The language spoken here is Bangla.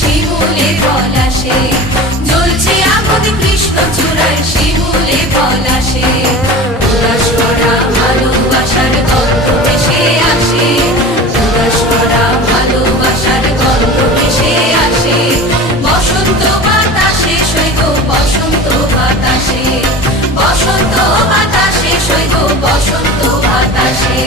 শিমুলে পলাশে, জ্বলছে আগুন কৃষ্ণচূড়ায় শিমুলে পলাশে। উদাস করা ভালোবাসার গন্ধ ভেসে আসে, উদাস করা ভালোবাসার গন্ধ ভেসে আসে। বসন্ত বাতাসে সৈগ, বসন্ত বাতাসে, বসন্ত বাতাসে সৈগ, বসন্ত বাতাসে।